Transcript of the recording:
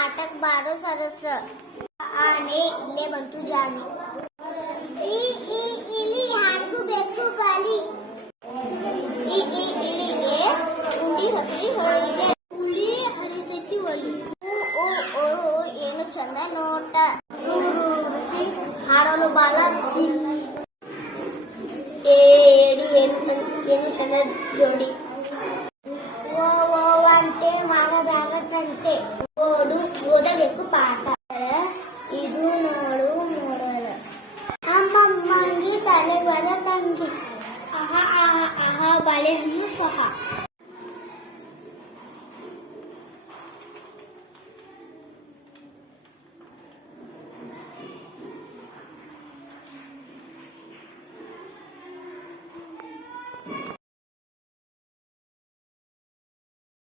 ಆಟಕ್ ಬಾರೋ ಸರಸ. ಆನೆ ಇಲ್ಲೇ ಬಂತು ಜಾನಿ. ಇಲಿ ಹ್ಯಾಂಗೂ ಬೇಕು ಬಾಲಿ. ಇಲಿಗೆ ಉಂಡಿ ಹೊಸಲಿ ಹೊಳಿಗೆ ಹುಳಿ ಹರಿತೈತಿ ಒಲಿ. ಓ ಏನು ಚಂದ ನೋಟ. ಋಷಿ ಹಾಡಲು ಬಾಲಸಿ. ಏಡಿ ಏನು ಚಂದ ಜೋಡಿ. ಒಂಟೆ ಮಾಡದಾಗ ಗಂಟೆ.